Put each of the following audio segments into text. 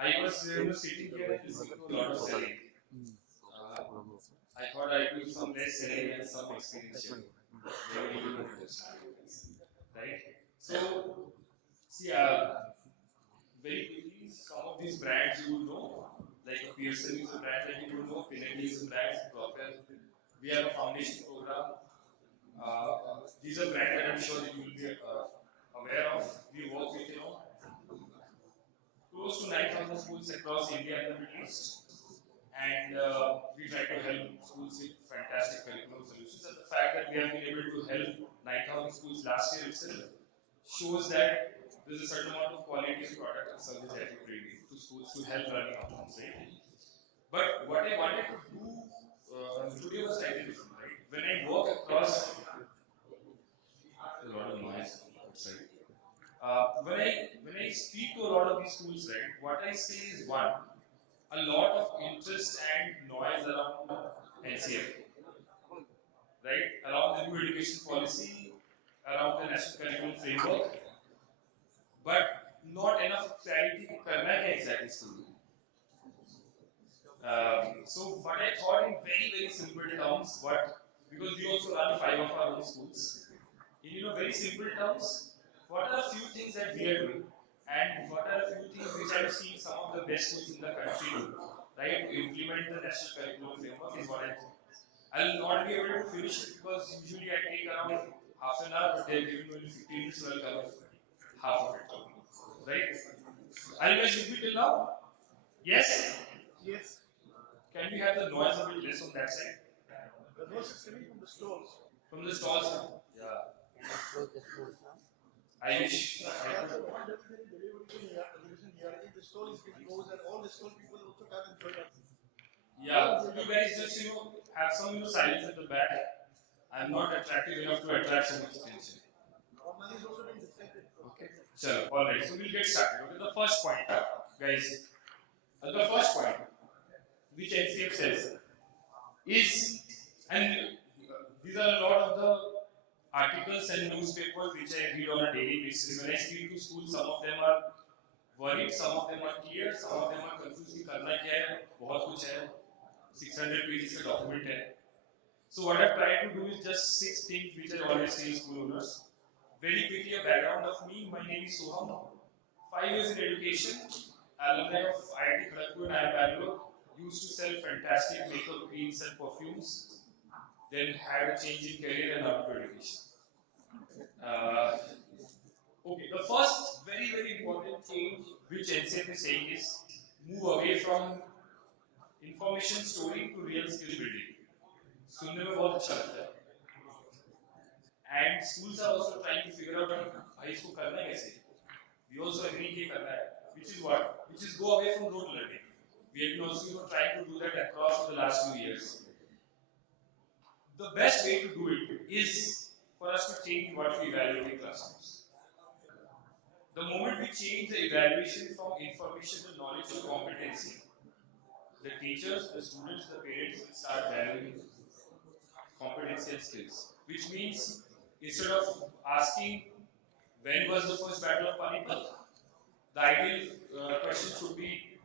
I was sitting here and listening to a lot of selling. I thought I'd do some less selling and some experiential. Maybe you will understand. Right? So, see, very quickly, some of these brands you will know, like Pearson is a brand that you will know, Pinelli is a brand, Proper. We have a foundation program. These are brands that I'm sure that you will be aware of. We work with, close to 9,000 schools across India and the Middle East. And we try to help schools with fantastic curriculum solutions. And the fact that we have been able to help 9,000 schools last year itself shows that there's a certain amount of quality of product and service that we bring to schools to help learning outcomes, right? But what I wanted to do today was slightly different, right? When I work across a lot of noise outside. When I speak to a lot of these schools, right, what I see is one, a lot of interest and noise around NCF, right? Around the new education policy, around the national curriculum framework, but not enough clarity to करना क्या exactly school. So what I thought in very simple terms, because we also run 5 of our own schools, in very simple terms, what are a few things that we are doing, and what are a few things which I've seen some of the best schools in the country do, right, to implement the national curriculum framework is what I think. I will not be able to finish it because usually I take around half an hour, but they'll give me only 15 minutes, so I'll cover half of it, right? Are you guys with me till now? Yes? Yes. Can we have the noise a bit less on that side? The noise is coming from the stalls. From the stalls? Yeah. I wish. The stall is getting closed and all the stall people also come and join us. Yeah, you guys just have some silence at the back. I'm not attractive enough to attract so much attention. Our money is also being distracted. Okay. So, alright, so we'll get started. Okay, the first point, guys. The first point, which NCF says, is, and these are a lot of the articles and newspapers which I read on a daily basis. When I speak to schools, some of them are worried, some of them are clear, some of them are confused कि करना क्या है, बहुत कुछ है, 600 pages का document है. So what I've tried to do is just 6 things which I always tell school owners. Very quickly, a background of me. My name is Soham. 5 years in education, alumni of IIT Kharagpur and Bangalore. Used to sell fantastic makeup creams and perfumes. Then had a change in career and out to education. Okay, the first very important change which NCF is saying is move away from information storing to real skill building. सुनने में बहुत अच्छा लगता है. And schools are also trying to figure out भाई इसको करना कैसे. We also agree कि करना है. Which is what? Which is go away from rote learning. We have been also trying to do that across the last few years. The best way to do it is for us to change what we evaluate in classrooms. The moment we change the evaluation from information to knowledge to competency, the teachers, the students, the parents will start valuing competency and skills. Which means instead of asking when was the first battle of Panipat, the ideal question should be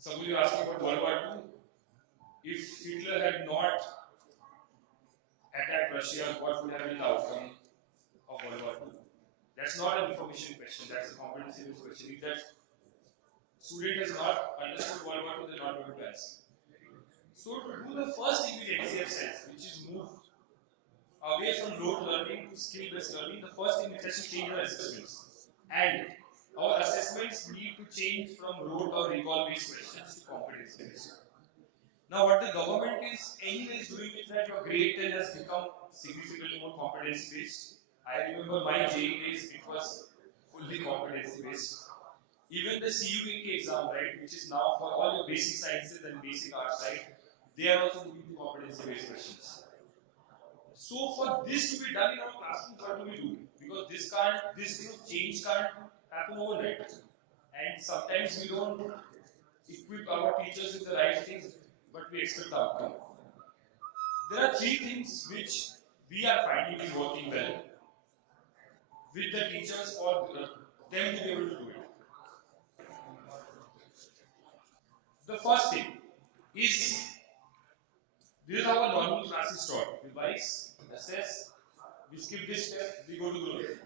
somebody asking about World War II. If Hitler had not attacked Russia, what would have been the outcome of World War II? That's not an information question, that's a competency-based question. If that student has not understood World War II, they're not going to answer. So to do the first thing which NCF says, which is move away from rote learning to skill-based learning, the first thing which has to change are assessments. And our assessments need to change from rote or recall-based questions to competency-based. Now what the government is anyways doing is that your grade 10 has become significantly more competency-based. I remember my JEE days, it was fully competency-based. Even the CUET exam, right, which is now for all your basic sciences and basic arts, right, they are also doing the competency-based questions. So for this to be done in our classrooms, what do we do? Because this change can't happen overnight. And sometimes we don't equip our teachers with the right things, but we expect the outcome. There are 3 things which we are finding is working well with the teachers for them to be able to do it. We skip this step, we go to growth.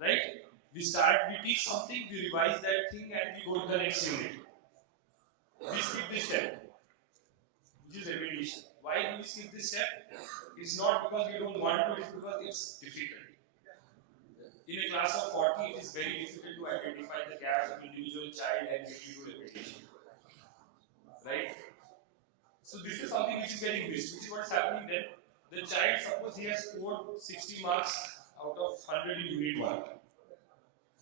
Right? We teach something, we revise that thing, and we go to the next unit. We skip this step, which is remediation. Why do we skip this step? It's not because we don't want to, it's because it's difficult. In a class of 40, it is very difficult to identify the gaps of individual child and get into repetition. Right? So this is something which is getting missed, which is what's happening then. The child, suppose he has scored 60 marks out of 100 in unit 1.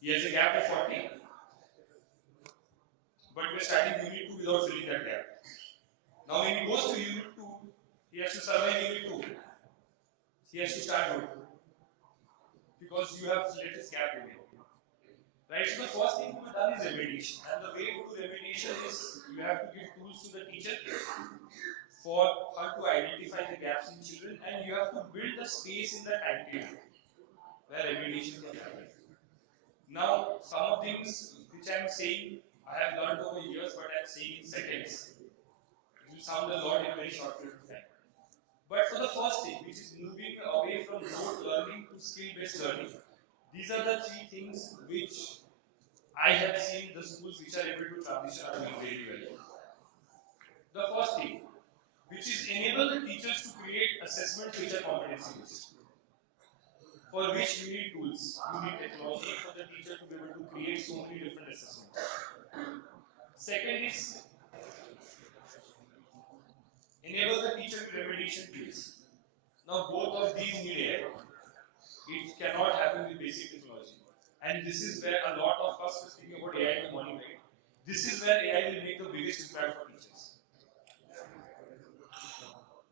He has a gap of 40. But we're starting unit 2 without filling that gap. Now when he goes to unit 2, he has to survive unit 2. He has to start good. Because you have let his gap in it. Right? So the first thing to be done is remediation. And the way to do remediation is you have to give tools to the teacher for her to identify the gaps in children, and you have to build the space in the timetable where remediation can happen. Now, some of things which I am saying, I have learned over years, but I am saying in seconds. It will sound a lot in a very short period of time. But for the first thing, which is moving away from rote learning to skill-based learning, these are the three things which I have seen the schools which are able to transition are doing very well. The first thing, which is enable the teachers to create assessments which are competency-based. For which you need tools, you need technology for the teacher to be able to create so many different assessments. Second is enable the teacher with remediation tools. Now both of these need AI. It cannot happen with basic technology. And this is where a lot of us were speaking about AI in the morning, right? This is where AI will make the biggest impact for teachers.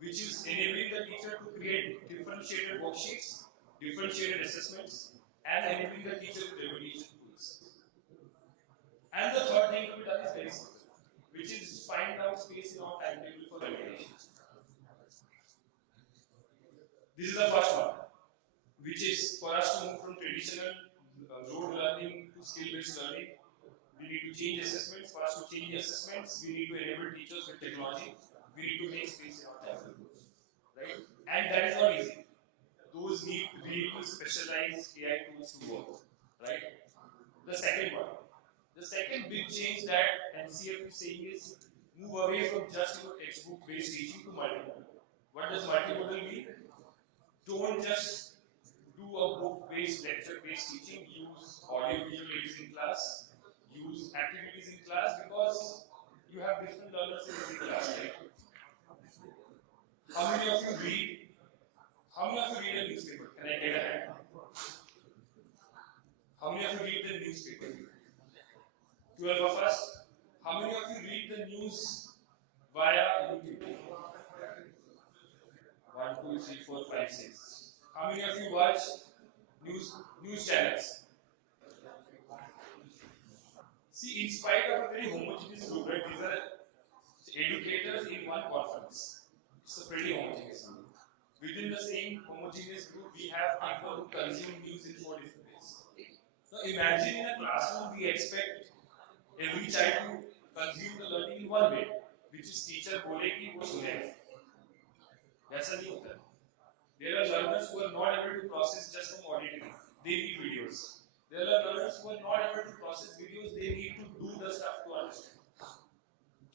Which is enabling the teacher to create differentiated worksheets, differentiated assessments, and enabling the teacher with remediation tools. And the third thing to be done is very simple, which is find out space in our timetable for remediation. This is the first one, which is for us to move from traditional rote learning to skill-based learning. We need to change assessments. For us to change the assessments, we need to enable teachers with technology. We need to make space in our timetable. Right? And that is not easy. Those need really specialized AI tools to work. Right? The second one. The second big change that NCF is saying is move away from just your textbook-based teaching to multimodal. What does multimodal mean? Don't just do a book-based, lecture-based teaching. Use audio-visual aids in class. Use activities in class because you have different learners in every class. Right? How many of you read? How many of you read a newspaper? Can I get a hand? How many of you read the newspaper? 12 of us. How many of you read the news via YouTube? 1, 2, 3, 4, 5, 6. How many of you watch news channels? See, in spite of a very homogeneous group, right, these are educators in one conference. It's a pretty homogeneous group. Within the same homogeneous group, we have people who consume news in 4 different ways. So imagine in a classroom, we expect every child to consume the learning in one way, which is teacher बोलेगी वो सुनेगा. ऐसा नहीं होता. There are learners who are not able to process just from auditing. They need videos. There are learners who are not able to process videos. They need to do the stuff to understand.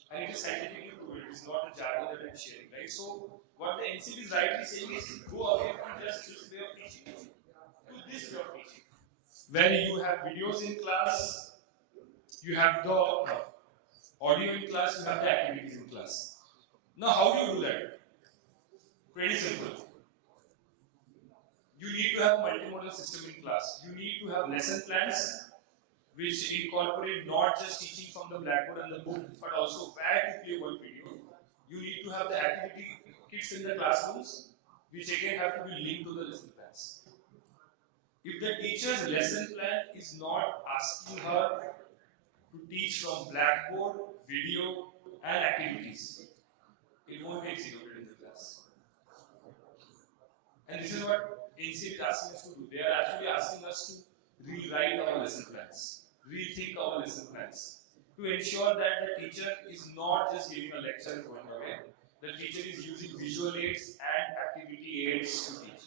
And it is scientifically proven. It is not a jargon that I'm sharing, right? So what the NCB is rightly saying is go away from just this way of teaching to this way of teaching. Where you have videos in class, you have the audio in class, you have the activities in class. Now how do you do that? Pretty simple. You need to have a multimodal system in class. You need to have lesson plans which incorporate not just teaching from the blackboard and the book, but also where to play one video. You need to have the activity kits in the classrooms, which again have to be linked to the lesson plans. If the teacher's lesson plan is not asking her to teach from blackboard, video, and activities, it won't be executed in the class. And this is what NCB is asking us to do. They are actually asking us to rewrite our lesson plans, rethink our lesson plans, to ensure that the teacher is not just giving a lecture and going away. The teacher is using visual aids and activity aids to teach.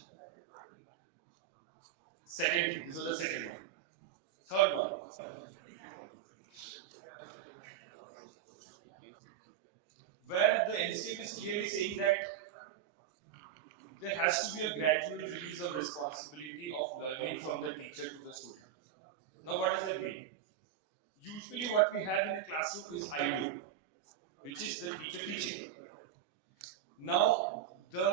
Second thing, this was the second one. Third one, where the NCF is clearly saying that there has to be a gradual release of responsibility of learning from the teacher to the student. Now, what does that mean? Usually, what we have in the classroom is I do, which is the teacher teaching. Now, the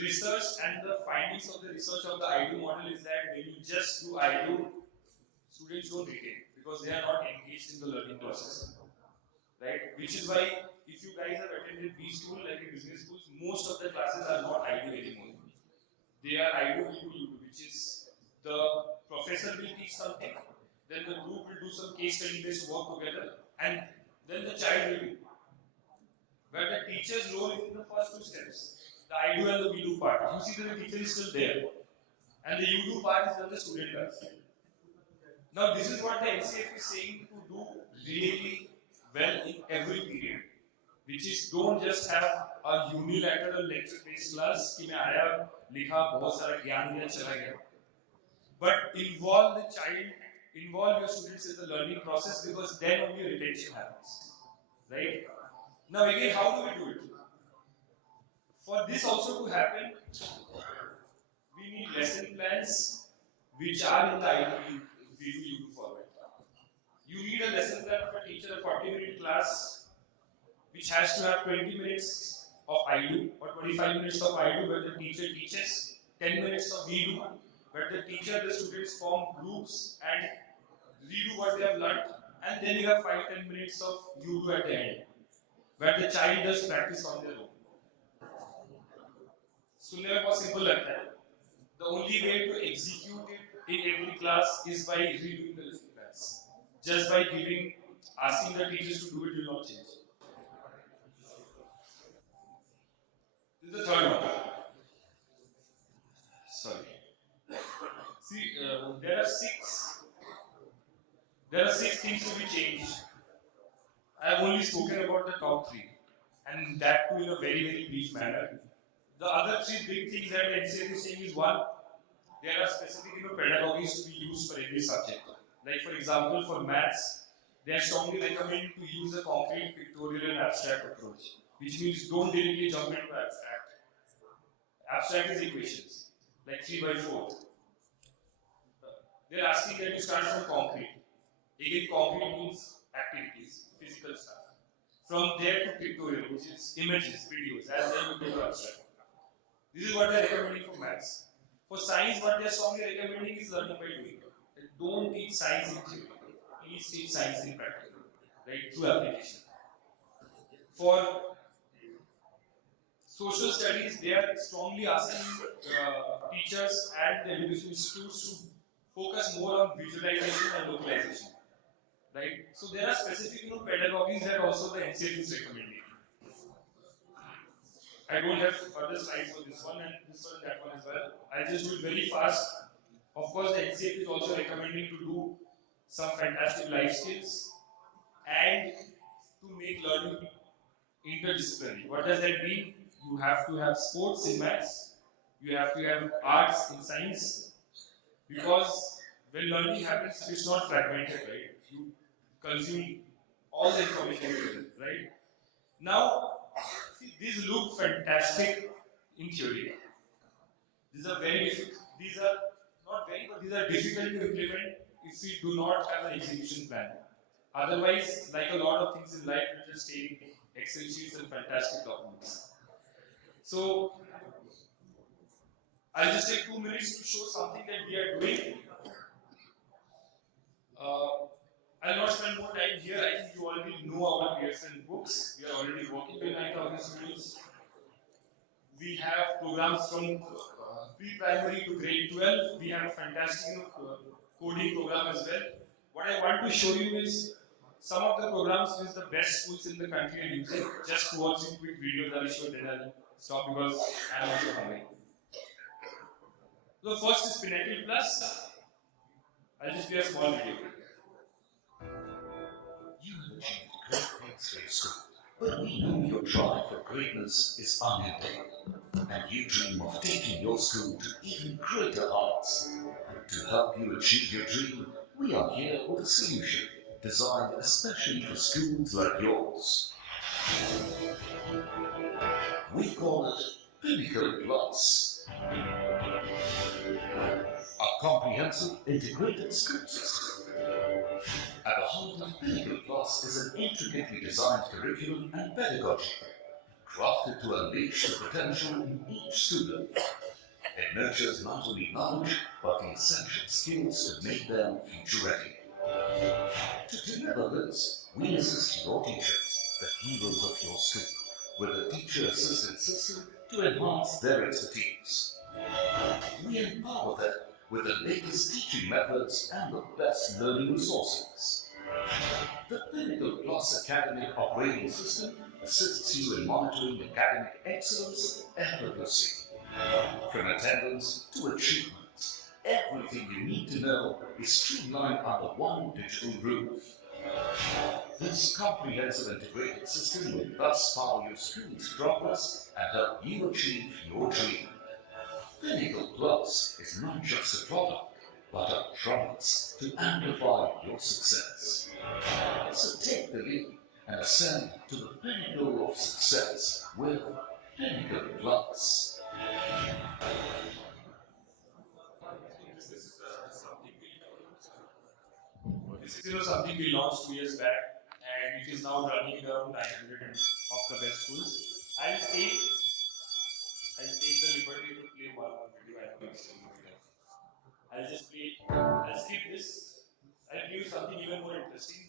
research and the findings of the research of the I do model is that when you just do I do, students don't retain because they are not engaged in the learning process, right? Which is why if you guys have attended B school, like in business schools, most of the classes are not I do anymore. They are I do, you do, which is the professor will teach something, then the group will do some case study based work together, and then the child will do. Where the teacher's role is in the first two steps, the I do and the we do part. You see that the teacher is still there, and the you do part is when the student does. Now, this is what the NCF is saying to do really well in every period, which is don't just have a unilateral lecture-based class कि मैं आया लिखा बहुत सारा ज्ञान दिया चला गया, but involve the child, involve your students in the learning process because then only retention happens, right? Now again, how do we do it? For this also to happen, we need lesson plans which are in the IDU format. You need a lesson plan for a teacher, a 40-minute class, which has to have 20 minutes of I do or 25 minutes of I do where the teacher teaches, 10 minutes of we do, where the teacher, the students form groups and redo what they have learned, and then you have 5-10 minutes of you do at the end, where the child does practice on their own. सुनने में बहुत simple लगता है. The only way to execute it in every class is by redoing the lesson plans. Just by asking the teachers to do it will not change. This is the third one. Sorry. See, there are six things to be changed. I have only spoken about the top three, and that too in a very, very brief manner. The other three big things that the NCF is saying is one, there are specific pedagogies to be used for every subject. Like for example, for maths, they are strongly recommending to use a concrete, pictorial and abstract approach, which means don't directly jump into abstract. Abstract is equations, like 3 by 4. They are asking that you start from concrete. Again, concrete means activities, physical stuff. From there to pictorial, which is images, videos, and then you go to abstract. This is what they are recommending for maths. For science, what they are strongly recommending is learning by doing. Don't teach science in theory. Please teach science in practical, right? Through application. For social studies, they are strongly asking teachers and the education institutes to focus more on visualization and localization, right? So there are specific pedagogies that also the NCF is recommending. I don't have further slides for this one and this one and that one as well. I'll just do it very fast. Of course, the NCF is also recommending to do some fantastic life skills and to make learning interdisciplinary. What does that mean? You have to have sports in maths, you have to have arts in science, because when learning happens, it's not fragmented, right? You consume all the information, right? Now, see, these look fantastic in theory. These are very difficult. These are not very, but these are difficult to implement if we do not have an execution plan. Otherwise, like a lot of things in life, we just take Excel sheets and fantastic documents. So, I'll just take 2 minutes to show something that we are doing. I'll not spend more time here. I think you already know our PSN books. We are already working with 9,000 students. We have programs from pre-primary to grade 12. We have a fantastic coding program as well. What I want to show you is some of the programs which the best schools in the country are using. Just to watch some quick videos, I'll show then I'll stop because I'm also hungry. So first is Pinnacle Plus. I'll just do a small video. You have achieved great things in school, but we know your drive for greatness is unending, and you dream of taking your school to even greater heights. To help you achieve your dream, we are here with a solution designed especially for schools like yours. We call it Pinnacle Plus, a comprehensive integrated school system. At the heart of Pinnacle Plus is an intricately designed curriculum and pedagogy, crafted to unleash the potential in each student. It nurtures not only knowledge, but the essential skills to make them future ready. To deliver this, we assist your teachers, the heroes of your school, with a teacher-assisted system to enhance their expertise. We empower them with the latest teaching methods and the best learning resources. The Pinnacle Plus Academic Operating System assists you in monitoring academic excellence effortlessly. From attendance to achievements, everything you need to know is streamlined under one digital roof. This comprehensive integrated system will thus power your school's progress and help you achieve your dream. Pinnacle Plus is not just a product, but a promise to amplify your success. So take the lead and ascend to the pinnacle of success with Pinnacle Plus. This is something we launched 2 years back, and it is now running around 900 of the best schools. I'll take the liberty to play one more video. I'll just play. I'll skip this. I'll give you something even more interesting.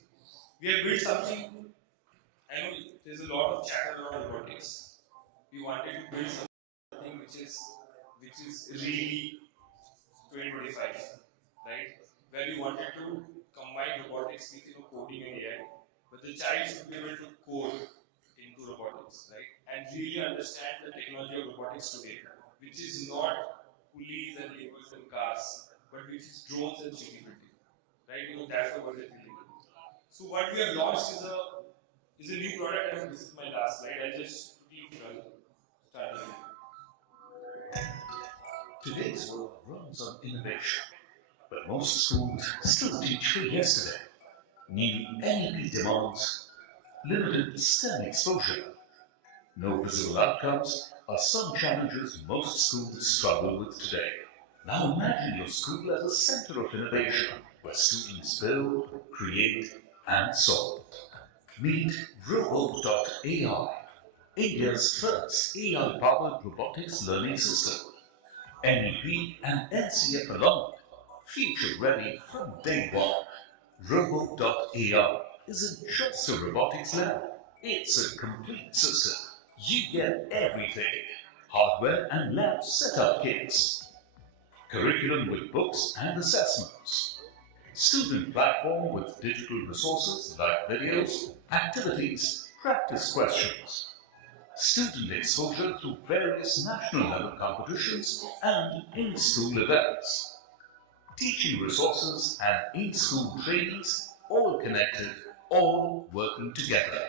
We have built something. I know there's a lot of chatter around robotics. We wanted to build something which is really 2025, right? Where we wanted to combine robotics with coding and AI, but the child should be able to code into robotics, right? And really understand the technology of robotics today, which is not pulleys and levers and cars, but which is drones and 3D printing, right? That's the word that we live. So what we have launched is a new product, and this is my last slide. I'll just quickly start again. Today's world runs on innovation, but most schools still teach for yesterday. New NEP demands, limited STEM exposure, no visible outcomes are some challenges most schools struggle with today. Now imagine your school as a center of innovation where students build, create, and solve. Meet Robo.ai, India's first AI-powered robotics learning system. NEP and NCF alone, future ready from day one. Robo.ai isn't just a robotics lab, it's a complete system. You get everything: hardware and lab setup kits, curriculum with books and assessments, student platform with digital resources like videos, activities, practice questions, student exposure through various national level competitions and in-school events, teaching resources and in-school trainings, all connected, all working together.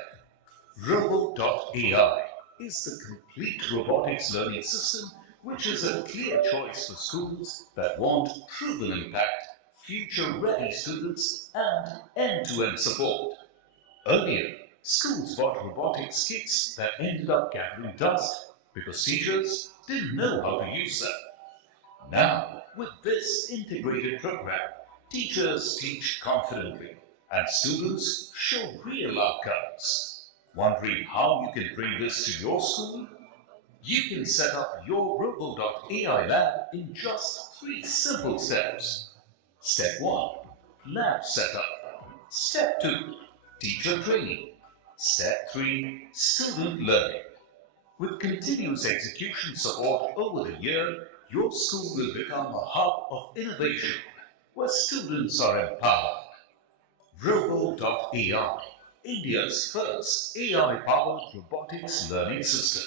Robo.ai is the complete robotics learning system, which is a clear choice for schools that want proven impact, future-ready students, and end-to-end support. Earlier, schools bought robotics kits that ended up gathering dust because teachers didn't know how to use them. Now, with this integrated program, teachers teach confidently and students show real outcomes. Wondering how you can bring this to your school? You can set up your Robo.ai lab in just 3 simple steps. Step 1. Lab setup. Step 2. Teacher training. Step 3. Student learning. With continuous execution support over the year, your school will become a hub of innovation where students are empowered. Robo.ai, India's first AI-powered robotics learning system.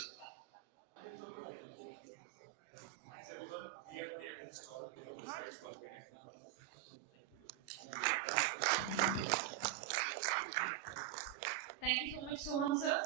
Thank you so much, Soham sir.